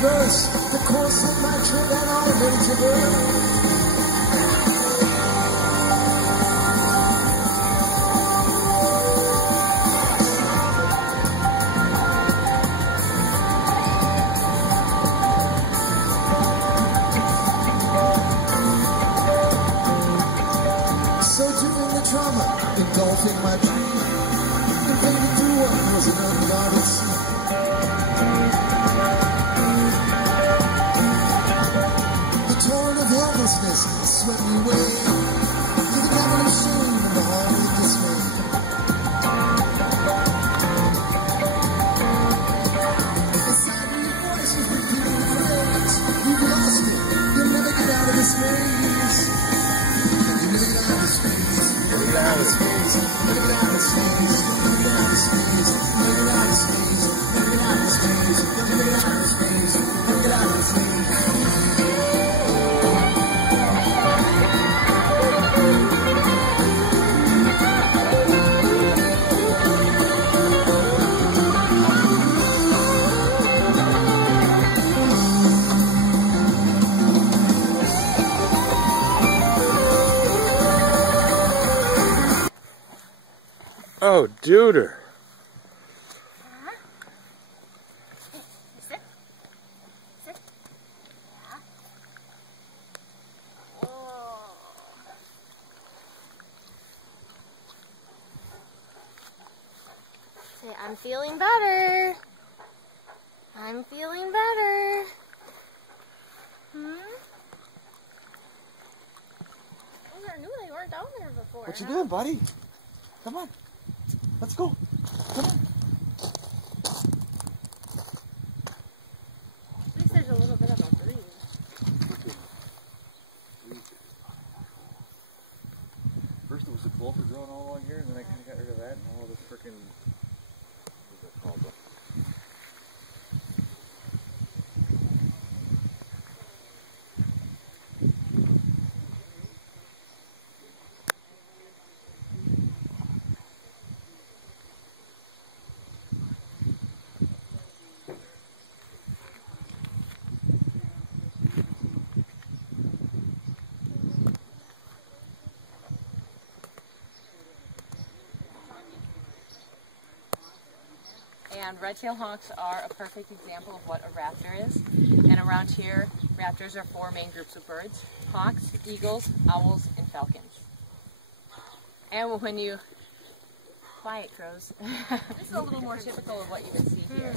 reverse the course of my trip and all the traverse. Engulfing my dream, invading through what was an unguarded sea. The torrent of helplessness swept me away to the cavern of shame and the hall of dismay. The sound of your voice was repeating the phrase, "You've lost it, you'll never get out of this maze. You'll never get out of this maze. Never get out of this maze. Never get out of this maze. Never get out of this maze. Never get out of this maze. Never get out of this maze. Never get out of this maze. Never get out of this maze." Oh, duder. Sit. Sit. Yeah. Oh. Say, I'm feeling better. I'm feeling better. I knew they weren't down there before. What you doing, buddy? Come on. Let's go. Come on. At least there's a little bit of a breeze. First it was the clover growing all along here, and then I kind of got rid of that, and all this frickin', what is that called? And red-tailed hawks are a perfect example of what a raptor is. And around here, raptors are four main groups of birds: hawks, eagles, owls, and falcons. And when you... Quiet, crows. This is a little more typical of what you would see here.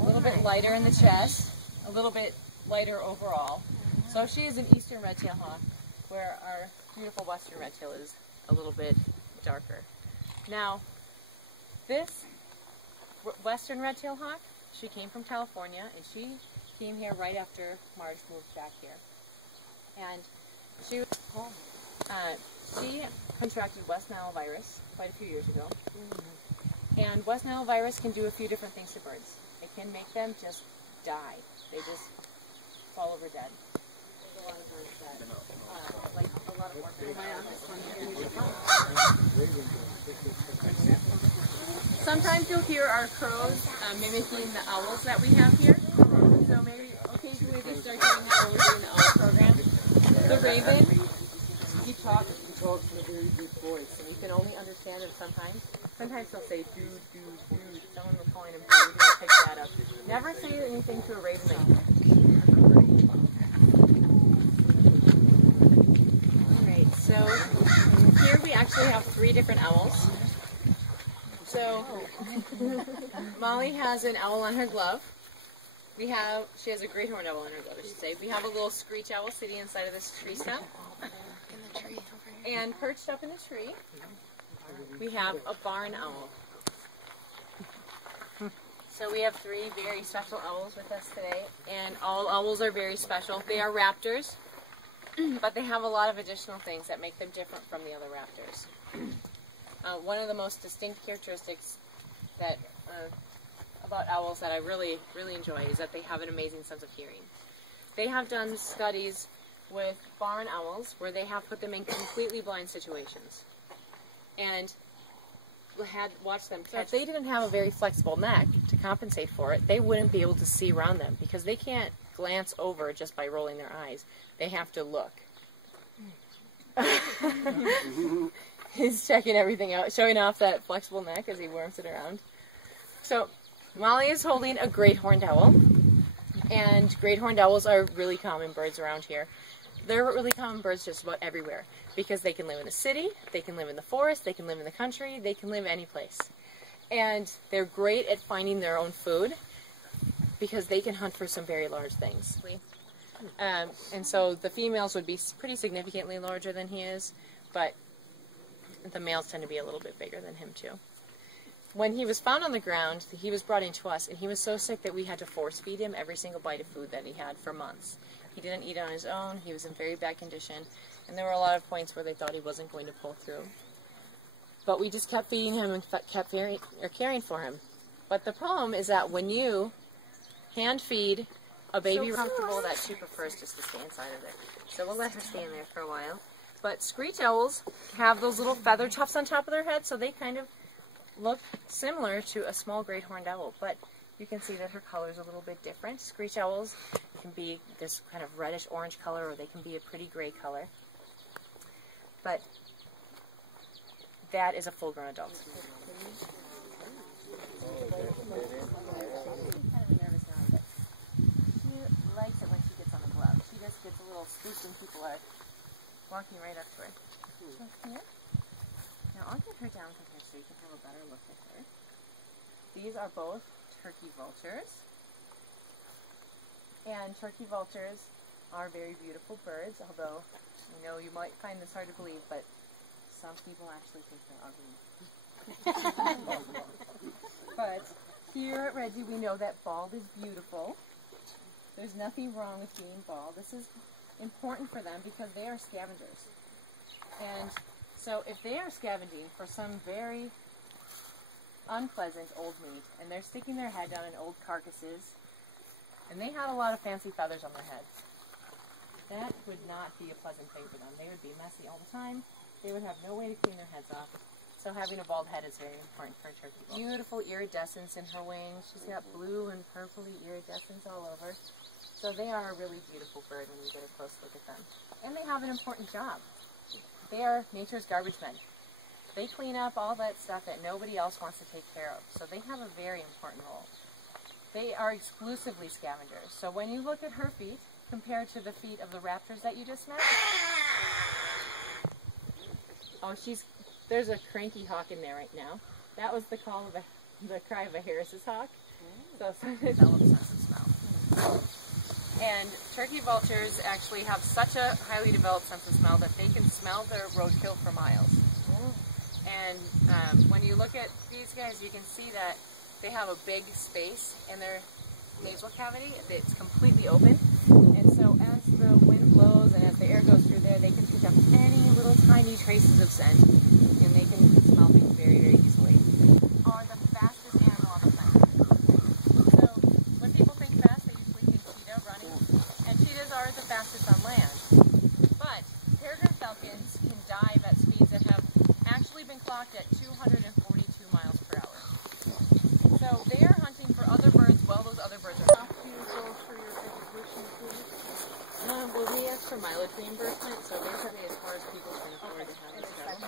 A little bit lighter in the chest, a little bit lighter overall. So she is an eastern red-tailed hawk, where our beautiful western red-tail is a little bit darker. Now, this western red-tailed hawk, she came from California, and she came here right after Marge moved back here. And she contracted West Nile virus quite a few years ago. And West Nile virus can do a few different things to birds. It can make them just die. They just fall over dead. There's a lot of birds that, like a lot of orphans. Sometimes you'll hear our crows mimicking the owls that we have here. So maybe occasionally they start doing that when we're doing the owl program. The raven, he talks in a very deep voice, and you can only understand him sometimes. Sometimes he'll say doo, doo, doo. Someone was calling him doo, he'll pick that up. Never say anything to a raven like that. Alright, so here we actually have three different owls. So, Molly has an owl on her glove. She has a great horned owl on her glove, I should say. We have a little screech owl sitting inside of this tree stump. In the tree over here. And perched up in the tree, we have a barn owl. So we have three very special owls with us today, and all owls are very special. They are raptors, but they have a lot of additional things that make them different from the other raptors. One of the most distinct characteristics that about owls that I really enjoy is that they have an amazing sense of hearing. They have done studies with barn owls where they have put them in completely blind situations and had watched them catch. So if they didn't have a very flexible neck to compensate for it, they wouldn't be able to see around them because they can't glance over just by rolling their eyes. They have to look. He's checking everything out, showing off that flexible neck as he worms it around. So Molly is holding a great horned owl, and great horned owls are really common birds around here. They're really common birds just about everywhere because they can live in the city, they can live in the forest, they can live in the country, they can live any place. And they're great at finding their own food because they can hunt for some very large things. And so the females would be pretty significantly larger than he is, but the males tend to be a little bit bigger than him too. When he was found on the ground, he was brought in to us, and he was so sick that we had to force feed him every single bite of food that he had for months. He didn't eat on his own, he was in very bad condition, and there were a lot of points where they thought he wasn't going to pull through. But we just kept feeding him and kept caring for him. But the problem is that when you hand feed a baby comfortable, that she prefers just to stay inside of it. So we'll let her stay in there for a while. But screech owls have those little feather tufts on top of their head, so they kind of look similar to a small great horned owl, but you can see that her color is a little bit different. Screech owls can be this kind of reddish orange color, or they can be a pretty gray color. But that is a full-grown adult. She's kind of nervous now, but she likes it when she gets on the glove. She just gets a little spooked when people are walking right up to her. So here. Now I'll get her down to here so you can have a better look at her. These are both turkey vultures. And turkey vultures are very beautiful birds, although I know you might find this hard to believe, but some people actually think they're ugly. But here at REGI we know that bald is beautiful. There's nothing wrong with being bald. This is important for them because they are scavengers. And so if they are scavenging for some very unpleasant old meat, and they're sticking their head down in old carcasses, and they had a lot of fancy feathers on their head, that would not be a pleasant thing for them. They would be messy all the time. They would have no way to clean their heads off. So having a bald head is very important for a turkey vulture. Beautiful iridescence in her wings. She's got blue and purpley iridescence all over. So they are a really beautiful bird when you get a close look at them. And they have an important job. They are nature's garbage men. They clean up all that stuff that nobody else wants to take care of. So they have a very important role. They are exclusively scavengers. So when you look at her feet, compared to the feet of the raptors that you just met, oh, there's a cranky hawk in there right now. That was the cry of a Harris's hawk. So it develops sense of smell. And turkey vultures actually have such a highly developed sense of smell that they can smell their roadkill for miles. And when you look at these guys, you can see that they have a big space in their nasal cavity. It's completely open. And so as the wind blows and as the air goes through there, they can pick up any little tiny traces of scent. And they can smell things very, very easily. Are the fastest animal on the planet. So when people think fast, they usually think cheetah running. And cheetahs are the fastest on land. But peregrine falcons can dive at speeds that have actually been clocked at 242 miles per hour. So they are hunting for other birds while those other birds are off. Well, we asked for mileage reimbursement, so basically as far as people can afford to have this travel.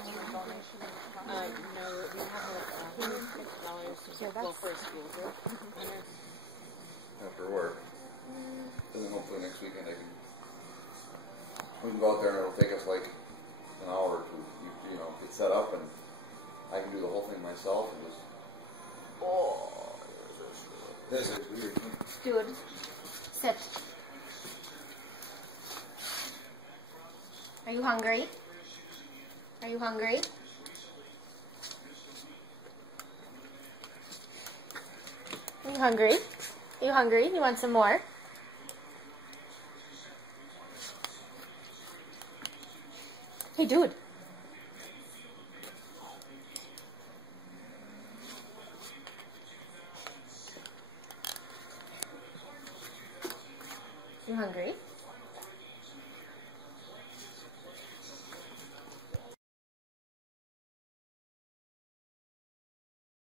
No, we have like $50 to go for a school trip. After work. And then hopefully next weekend we can go out there and it'll take us like an hour or two, you know, get set up, and I can do the whole thing myself and just, this is weird. Good. Sit. Are you hungry? Are you hungry? Are you hungry? Are you hungry? You want some more? Hey, dude. You hungry?